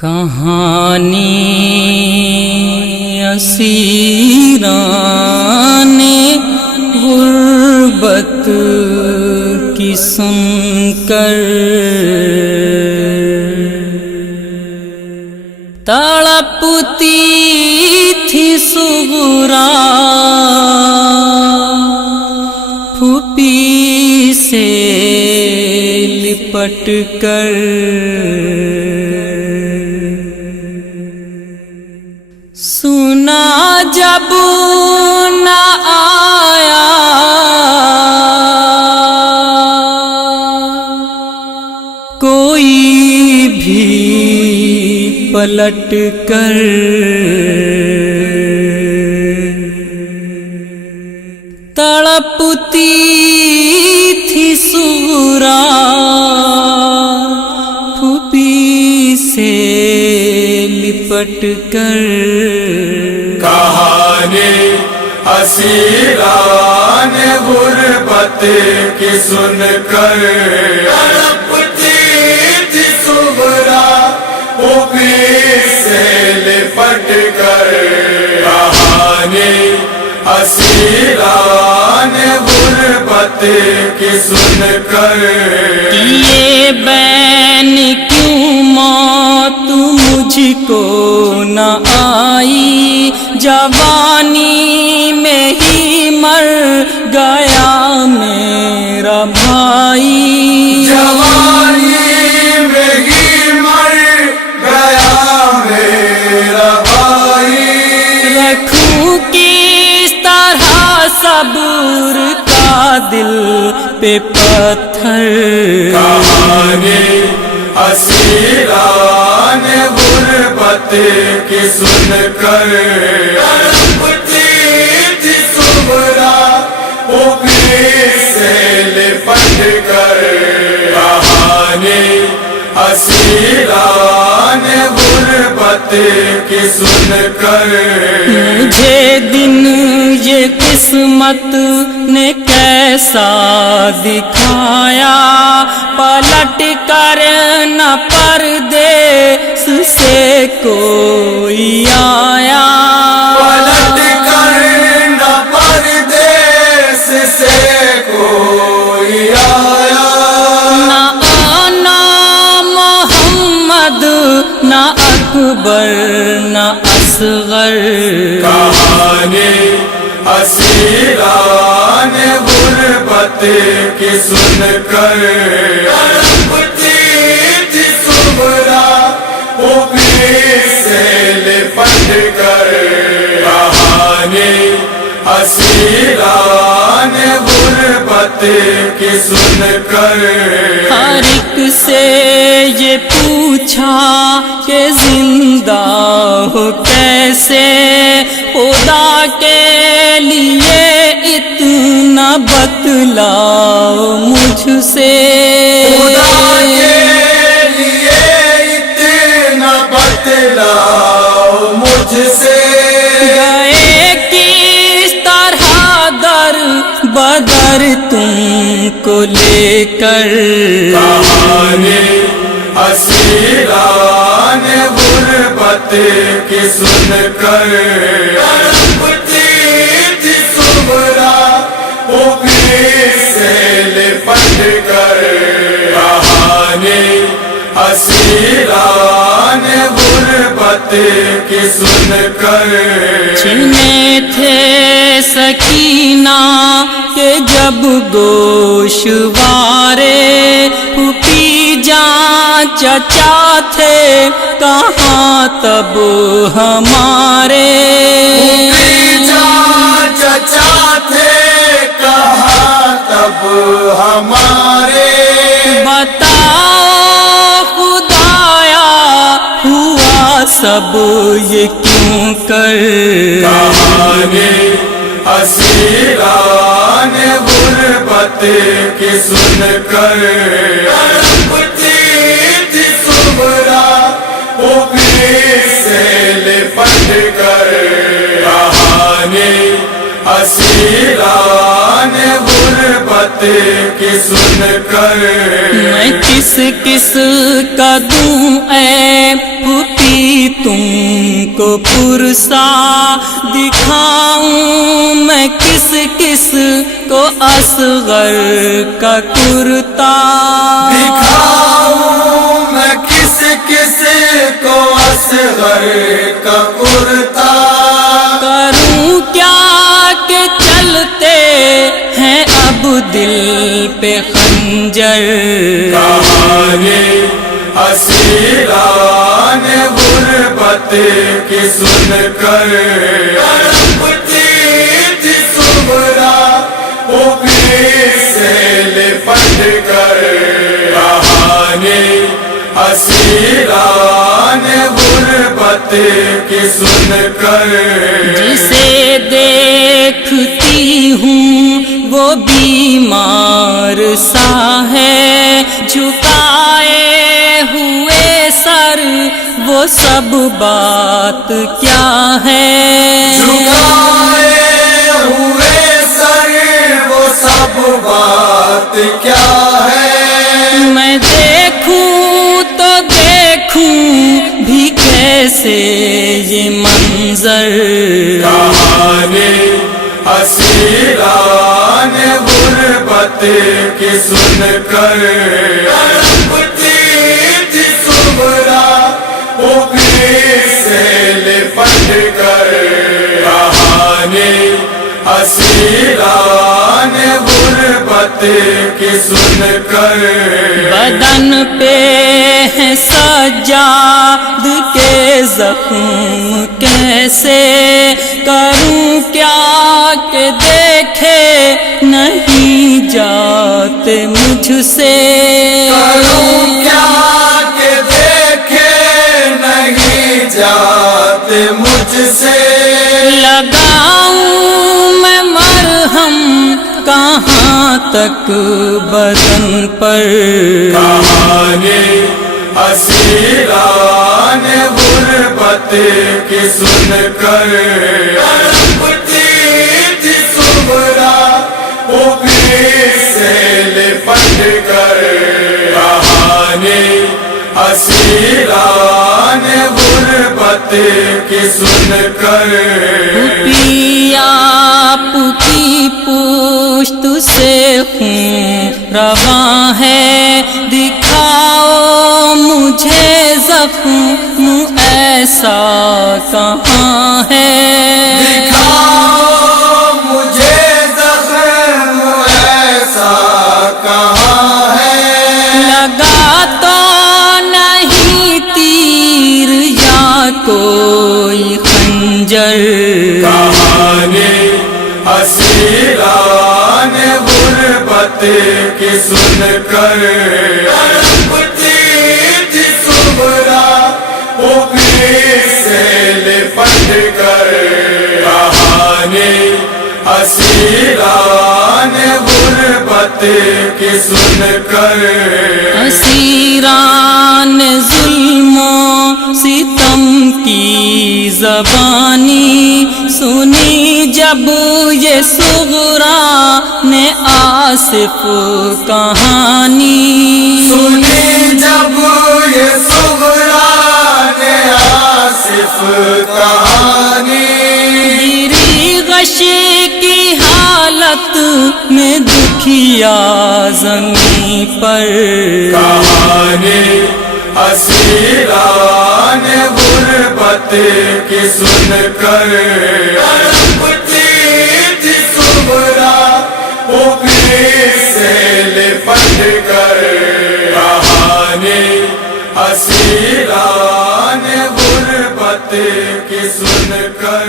کہانی اسیران غربت کی سن کر تڑپتی تھی صغرا پھوپھی سے لپٹ کر، سنا جب نہ آیا کوئی بھی پلٹ کر، تڑپتی تھی صغرا پھوپھی سے لپٹ کر، کہانی اسیران غربت کی سن کر تڑپتی تھی صغرا پھوپھی سے لپٹ کر، کہانی اسیران غربت کی سن کر، یہ بین کیوں موت مجھ کو نہ آئی، جوانی میں ہی مر گیا میرا بھائی، جوانی میں ہی مر گیا میرا بھائی، رکھوں کس طرح صبر کا دل پہ پتھر، کہانی اسیران غربت کی سن کر تڑپتی تھی صغرا پھوپھی سے لپٹ کر، کہانی اسیران غربت کی سن کر، مجھے دن یہ قسمت نے کیسا دکھایا، پلٹ کر نہ پردیس سے کوئی آیا، پلٹ کر نہ پردیس سے کوئی آیا، نہ آنا محمد نہ اکبر نہ اصغر، کہانی اسیران غربت کی سن کر تڑپتی تھی صغرا پھوپھی سے لپٹ کر، کہانی اسیران غربت کی سن کر، ہر ایک سے یہ پوچھا کہ زندہ ہو کیسے، خدا کے لیے اتنا بتلاؤ مجھ سے، خدا کے لیے اتنا بتلاؤ مجھ سے، گئے کس طرح در بدر تم کو لے کر، کہانی اسیران غربت کی سن کر تڑپتی تھی صغرا پھوپھی سے لپٹ کر، کہانی اسیران غربت کی سن کر، چھنے تھے سکینہ کہ جب گوشوارے، پھوپھی جان چچا تھے کہاں تب ہمارے، پھوپھی جان چچا تھے کہاں تب ہمارے، بتاؤ خدایا ہوا سب یہ کیوں کر، کہانی اسیران غربت کی سن کر تڑپتی تھی صغرا پھوپھی سے لپٹ کر، کہانی اسیران غربت کی سن کر، میں کس کس کا دوں اے تم کو پرسا دکھاؤں میں کس کس کو اصغر کا کرتا دکھاؤں میں کس کس کو اصغر کا کرتا کروں کیا کہ چلتے ہیں اب دل پہ خنجر کہانی اسیران غربت کی سن کر تڑپتی تھی صبرا اوپری سے لپٹ کر کہانی اسیران غربت کی سن کر جسے دیکھتی ہوں وہ بیمار سا ہے جھکائے ہوئے سر وہ سب بات کیا ہے جھکائے ہوئے سر وہ سب بات کیا ہے میں دیکھوں تو دیکھوں بھی کیسے یہ منظر کہانی اسیران غربت کی سن کر تڑپتی تھی صبرا اوپری سے لپٹ کر کہانی اسیران غربت کی سن کر بدن پہ ہے سجاد کے زخم کیسے کروں کیا کہ دیکھے نہیں جاتے مجھ سے کروں کیا کہ دیکھے نہیں جاتے مجھ سے لگاؤں میں مرہم کہاں تک بدن پر کہانی اسیران غربت کی سن کر تڑپتی تھی صبرا اوپری سے لپٹ کر کہانی اسیران غربت کی سن کر پیا آپ کی پشت سے خون رواں ہے دکھاؤ مجھے زخم ایسا کہاں ہے دکھاؤ مجھے زخم ایسا کہاں ہے لگا تو نہیں تیر یا کوئی خنجر کہانی اسیران غربت کی سن کر تڑپتی تھی صبرا اوپری سے لپٹ کر کہانی اسیران غربت کی سن کر اسیران ظلم و ستم کی زبانی سنی جب یہ صغرا نے آصف کہانی سنی جب یہ صغرا نے آصف کہانی گری غش کی حالت میں دکھیا زمین پر کہانی اسیران غربت کی سن کر تڑپتی تھی صبرا اوپری سے لپٹ کر کہانی اسیران غربت کی سن کر